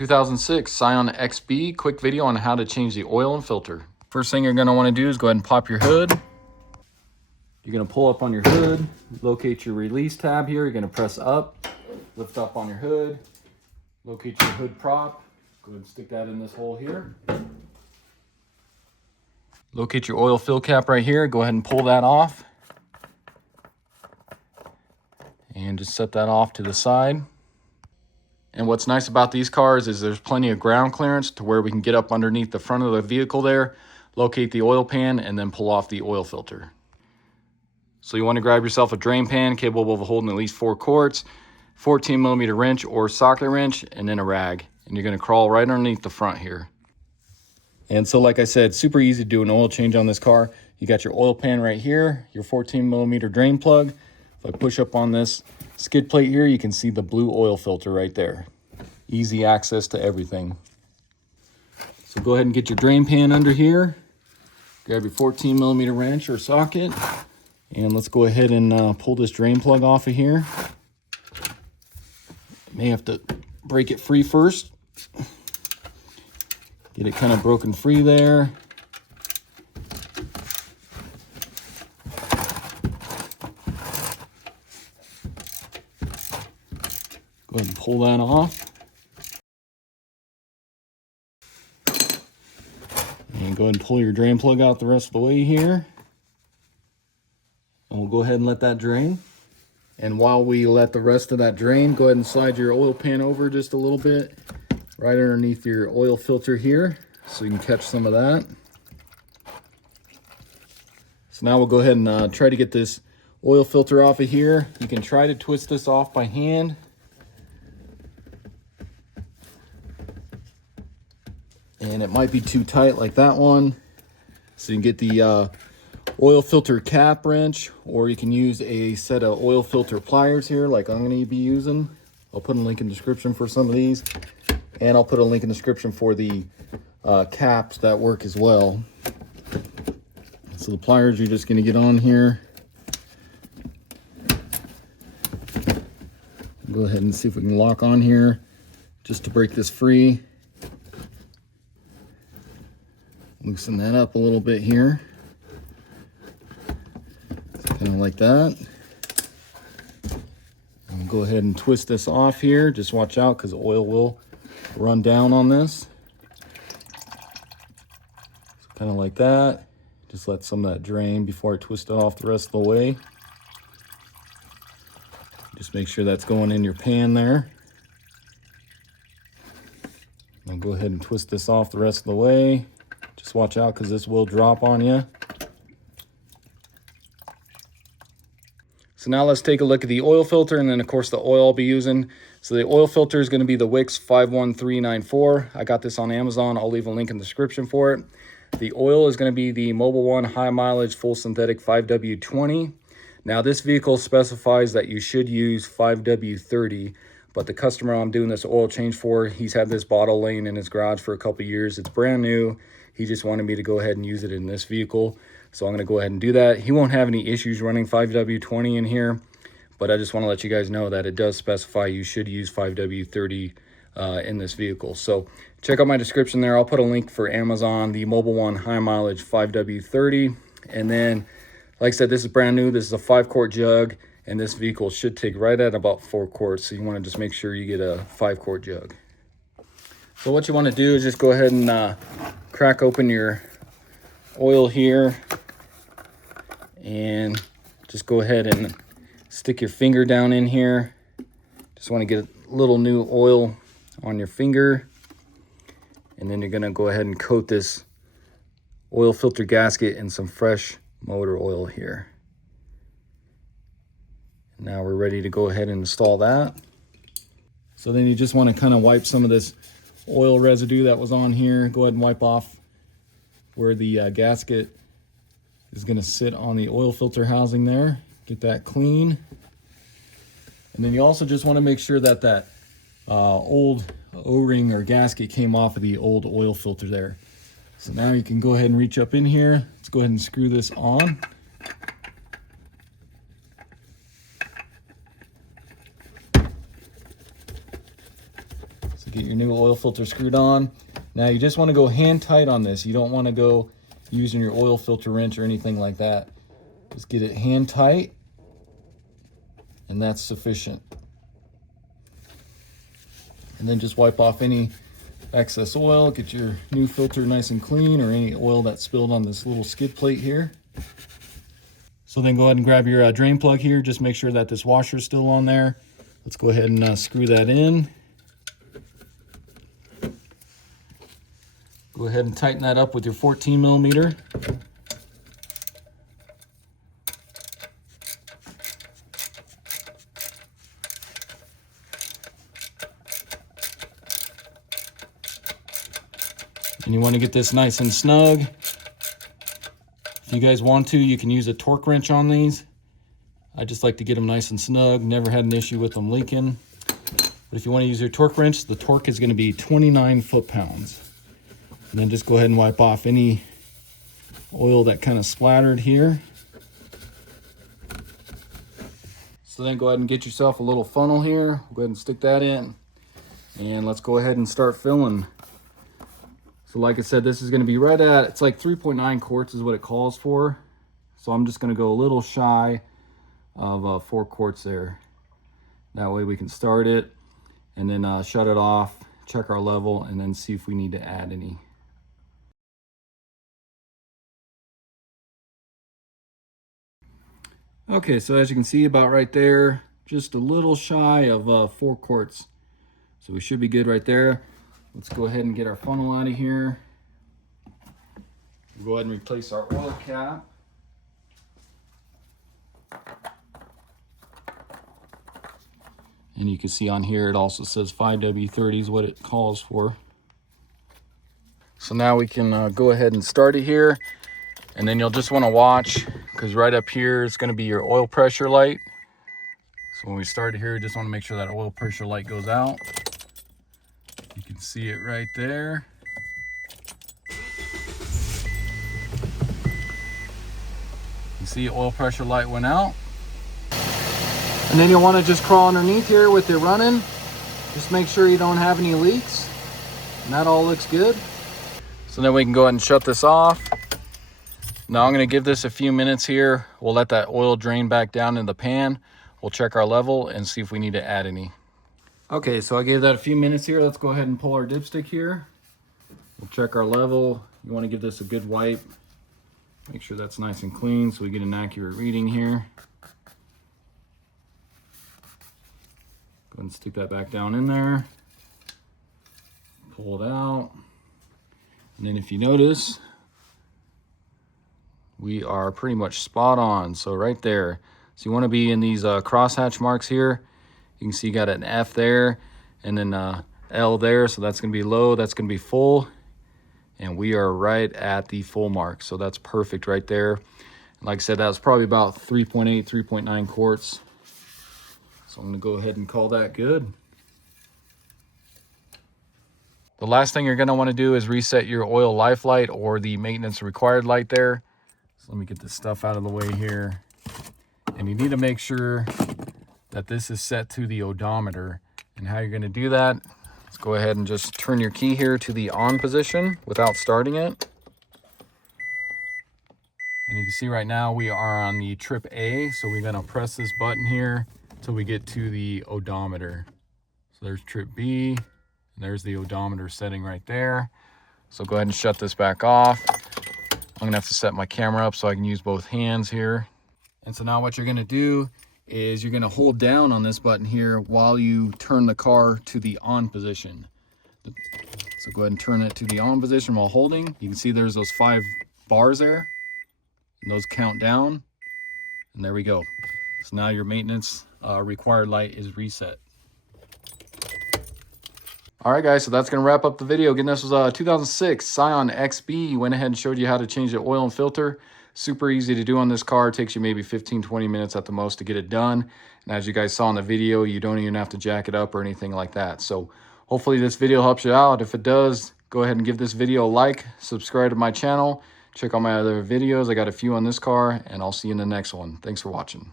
2006 Scion XB, quick video on how to change the oil and filter. First thing you're going to want to do is go ahead and pop your hood. You're going to pull up on your hood, locate your release tab here. You're going to press up, lift up on your hood, locate your hood prop. Go ahead and stick that in this hole here. Locate your oil fill cap right here. Go ahead and pull that off. And just set that off to the side. And what's nice about these cars is there's plenty of ground clearance to where we can get up underneath the front of the vehicle there, locate the oil pan, and then pull off the oil filter. So you want to grab yourself a drain pan capable of holding at least 4 quarts, 14mm wrench or socket wrench, and then a rag. And you're going to crawl right underneath the front here. And so like I said, super easy to do an oil change on this car. You got your oil pan right here, your 14mm drain plug. If I push up on this skid plate here, you can see the blue oil filter right there. Easy access to everything. So go ahead and get your drain pan under here. Grab your 14mm wrench or socket. And let's go ahead and pull this drain plug off of here. May have to break it free first. Get it kind of broken free there. Go ahead and pull that off. And go ahead and pull your drain plug out the rest of the way here. And we'll go ahead and let that drain. And while we let the rest of that drain, go ahead and slide your oil pan over just a little bit, right underneath your oil filter here, so you can catch some of that. So now we'll go ahead and try to get this oil filter off of here. You can try to twist this off by hand. And it might be too tight like that one. So you can get the oil filter cap wrench, or you can use a set of oil filter pliers here like I'm going to be using. I'll put a link in the description for some of these. And I'll put a link in the description for the caps that work as well. So the pliers you're just going to get on here. Go ahead and see if we can lock on here just to break this free. Loosen that up a little bit here. Kind of like that. And go ahead and twist this off here. Just watch out because oil will run down on this. So kind of like that. Just let some of that drain before I twist it off the rest of the way. Just make sure that's going in your pan there. And go ahead and twist this off the rest of the way. Just watch out because this will drop on you. So now let's take a look at the oil filter and then of course the oil I'll be using. So the oil filter is going to be the Wix 51394. I got this on Amazon. I'll leave a link in the description for it. The oil is going to be the Mobil 1 high mileage full synthetic 5W20. Now this vehicle specifies that you should use 5W30, but the customer I'm doing this oil change for, he's had this bottle laying in his garage for a couple years. It's brand new. He just wanted me to go ahead and use it in this vehicle. So I'm going to go ahead and do that. He won't have any issues running 5W20 in here, but I just want to let you guys know that it does specify you should use 5W30 in this vehicle. So check out my description there. I'll put a link for Amazon, the Mobil 1 high mileage 5W30. And then, like I said, this is brand new. This is a 5-quart jug, and this vehicle should take right at about 4 quarts. So you want to just make sure you get a 5-quart jug. So what you want to do is just go ahead and crack open your oil here and just go ahead and stick your finger down in here. Just want to get a little new oil on your finger, and then you're going to go ahead and coat this oil filter gasket in some fresh motor oil here. Now we're ready to go ahead and install that. So then you just want to kind of wipe some of this oil residue that was on here. Go ahead and wipe off where the gasket is going to sit on the oil filter housing there. Get that clean. And then you also just want to make sure that that old O-ring or gasket came off of the old oil filter there. So now you can go ahead and reach up in here. Let's go ahead and screw this on. So get your new oil filter screwed on. Now you just want to go hand tight on this. You don't want to go using your oil filter wrench or anything like that. Just get it hand tight, and that's sufficient. And then just wipe off any excess oil, get your new filter nice and clean, or any oil that spilled on this little skid plate here. So then go ahead and grab your drain plug here. Just make sure that this washer is still on there. Let's go ahead and screw that in. Go ahead and tighten that up with your 14 millimeter. And you want to get this nice and snug. If you guys want to, you can use a torque wrench on these. I just like to get them nice and snug. Never had an issue with them leaking. But if you want to use your torque wrench, the torque is going to be 29 foot-pounds. And then just go ahead and wipe off any oil that kind of splattered here. So then go ahead and get yourself a little funnel here. Go ahead and stick that in. And let's go ahead and start filling. So like I said, this is going to be right at, it's like 3.9 quarts is what it calls for. So I'm just going to go a little shy of 4 quarts there. That way we can start it and then shut it off, check our level, and then see if we need to add any. Okay, so as you can see about right there, just a little shy of 4 quarts. So we should be good right there. Let's go ahead and get our funnel out of here. We'll go ahead and replace our oil cap. And you can see on here, it also says 5W30 is what it calls for. So now we can go ahead and start it here. And then you'll just want to watch, because right up here is going to be your oil pressure light. So when we start it here, you just want to make sure that oil pressure light goes out. You can see it right there. You see oil pressure light went out. And then you'll want to just crawl underneath here with it running. Just make sure you don't have any leaks. And that all looks good. So then we can go ahead and shut this off. Now I'm going to give this a few minutes here. We'll let that oil drain back down in the pan. We'll check our level and see if we need to add any. Okay, so I gave that a few minutes here. Let's go ahead and pull our dipstick here. We'll check our level. You want to give this a good wipe. Make sure that's nice and clean so we get an accurate reading here. Go ahead and stick that back down in there. Pull it out. And then if you notice, we are pretty much spot on. So right there. So you want to be in these crosshatch marks here. You can see you got an F there and then L there. So that's going to be low. That's going to be full. And we are right at the full mark. So that's perfect right there. And like I said, that was probably about 3.8, 3.9 quarts. So I'm going to go ahead and call that good. The last thing you're going to want to do is reset your oil life light or the maintenance required light there. So let me get this stuff out of the way here. And you need to make sure that this is set to the odometer. And how you're going to do that, let's go ahead and just turn your key here to the on position without starting it. And you can see right now we are on the trip A. So we're going to press this button here till we get to the odometer. So there's trip B. And there's the odometer setting right there. So go ahead and shut this back off. I'm going to have to set my camera up so I can use both hands here. And so now what you're going to do is you're going to hold down on this button here while you turn the car to the on position. So go ahead and turn it to the on position while holding. You can see there's those 5 bars there. And those count down. And there we go. So now your maintenance required light is reset. All right, guys, so that's going to wrap up the video. Again, this was a 2006 Scion XB. Went ahead and showed you how to change the oil and filter. Super easy to do on this car. It takes you maybe 15-20 minutes at the most to get it done. And as you guys saw in the video, you don't even have to jack it up or anything like that. So hopefully this video helps you out. If it does, go ahead and give this video a like, subscribe to my channel, check out my other videos. I got a few on this car, and I'll see you in the next one. Thanks for watching.